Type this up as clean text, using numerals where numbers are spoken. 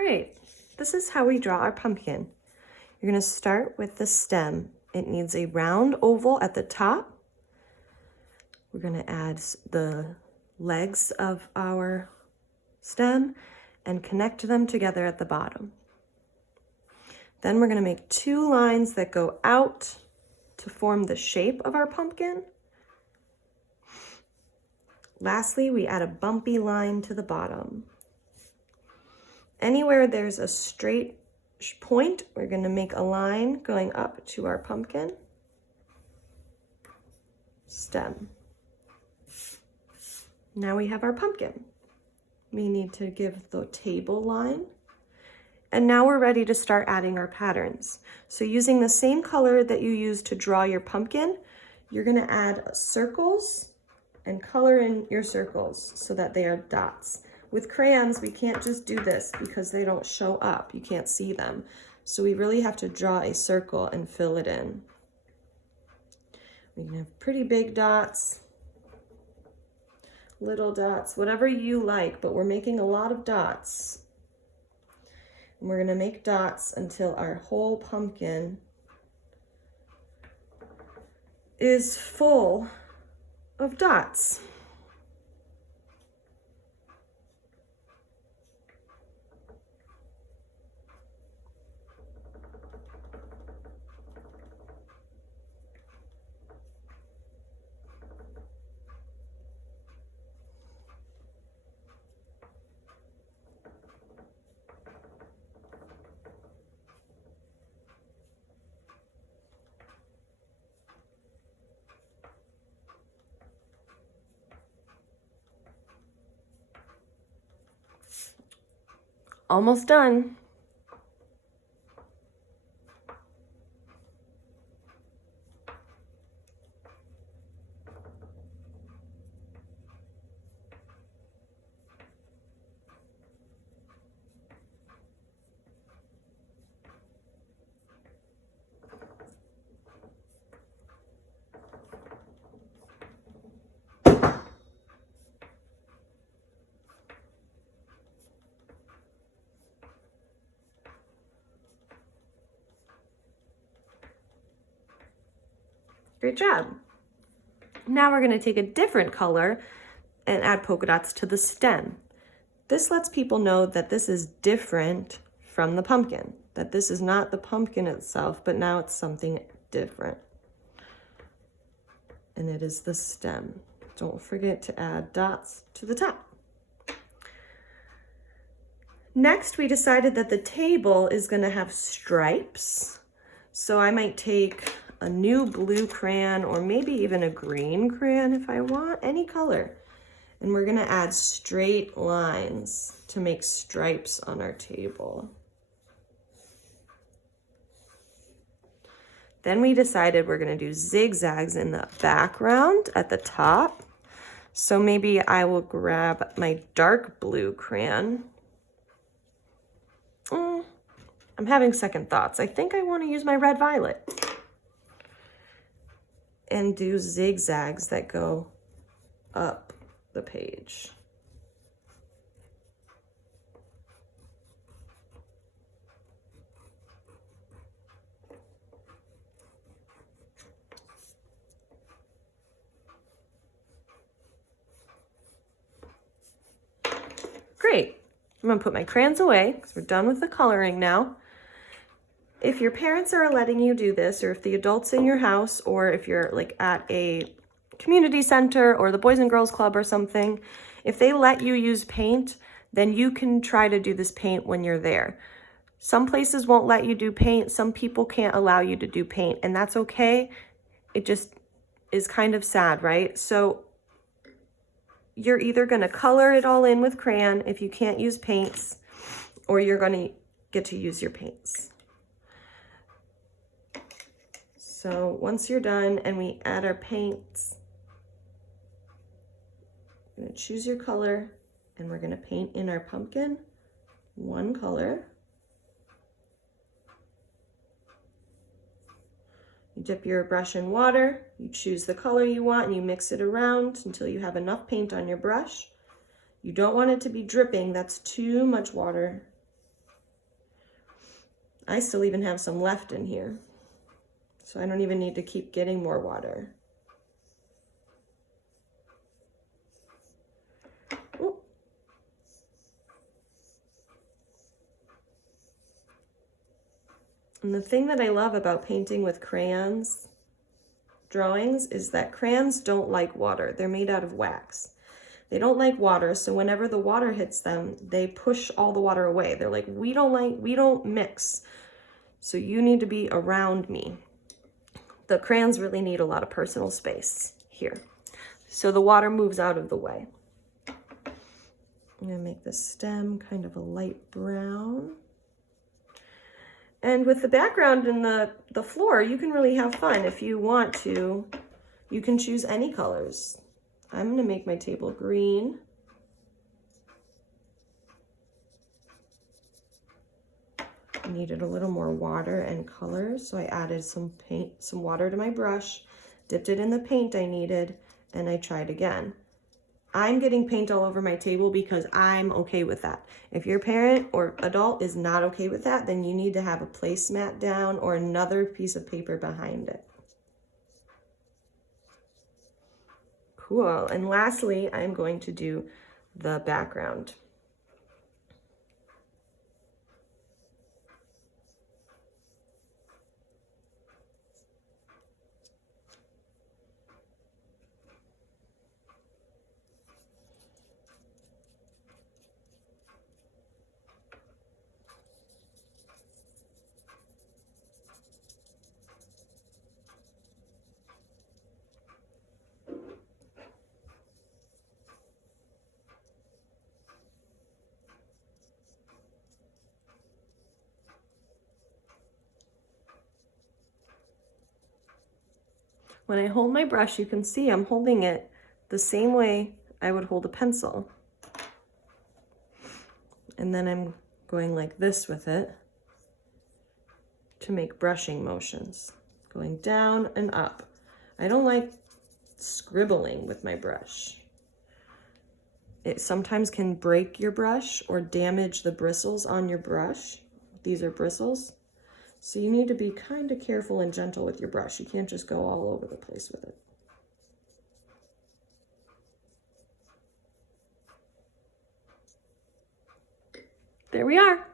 All right, this is how we draw our pumpkin. You're gonna start with the stem. It needs a round oval at the top. We're gonna add the legs of our stem and connect them together at the bottom. Then we're gonna make two lines that go out to form the shape of our pumpkin. Lastly, we add a bumpy line to the bottom. Anywhere there's a straight point, we're going to make a line going up to our pumpkin stem. Now we have our pumpkin. We need to give the table line. And now we're ready to start adding our patterns. So using the same color that you used to draw your pumpkin, you're going to add circles and color in your circles so that they are dots. With crayons, we can't just do this because they don't show up. You can't see them. So we really have to draw a circle and fill it in. We can have pretty big dots, little dots, whatever you like, but we're making a lot of dots. And we're gonna make dots until our whole pumpkin is full of dots. Almost done. Great job. Now we're going to take a different color and add polka dots to the stem. This lets people know that this is different from the pumpkin, that this is not the pumpkin itself, but now it's something different. And it is the stem. Don't forget to add dots to the top. Next, we decided that the table is going to have stripes. So I might take a new blue crayon or maybe even a green crayon if I want, any color. And we're gonna add straight lines to make stripes on our table. Then we decided we're gonna do zigzags in the background at the top. So maybe I will grab my dark blue crayon. I'm having second thoughts. I think I wanna use my red violet and do zigzags that go up the page. Great. I'm gonna put my crayons away because we're done with the coloring now. If your parents are letting you do this, or if the adults in your house, or if you're like at a community center or the Boys and Girls Club or something, if they let you use paint, then you can try to do this paint when you're there. Some places won't let you do paint. Some people can't allow you to do paint, and that's okay. It just is kind of sad, right? So you're either gonna color it all in with crayon if you can't use paints, or you're gonna get to use your paints. So once you're done and we add our paints, you're gonna choose your color and we're gonna paint in our pumpkin one color. You dip your brush in water, you choose the color you want and you mix it around until you have enough paint on your brush. You don't want it to be dripping, that's too much water. I still even have some left in here. So I don't even need to keep getting more water. Ooh. And the thing that I love about painting with crayons drawings is that crayons don't like water. They're made out of wax. They don't like water, so whenever the water hits them, they push all the water away. They're like, we don't mix. So you need to be around me. The crayons really need a lot of personal space here. So the water moves out of the way. I'm gonna make the stem kind of a light brown. And with the background and the floor, you can really have fun. If you want to, you can choose any colors. I'm gonna make my table green. I needed a little more water and color, so I added some water to my brush, dipped it in the paint I needed, and I tried again. I'm getting paint all over my table because I'm okay with that. If your parent or adult is not okay with that, then you need to have a placemat down or another piece of paper behind it. Cool. And lastly, I'm going to do the background. When I hold my brush, you can see I'm holding it the same way I would hold a pencil. And then I'm going like this with it to make brushing motions, going down and up. I don't like scribbling with my brush. It sometimes can break your brush or damage the bristles on your brush. These are bristles. So you need to be kind of careful and gentle with your brush. You can't just go all over the place with it. There we are.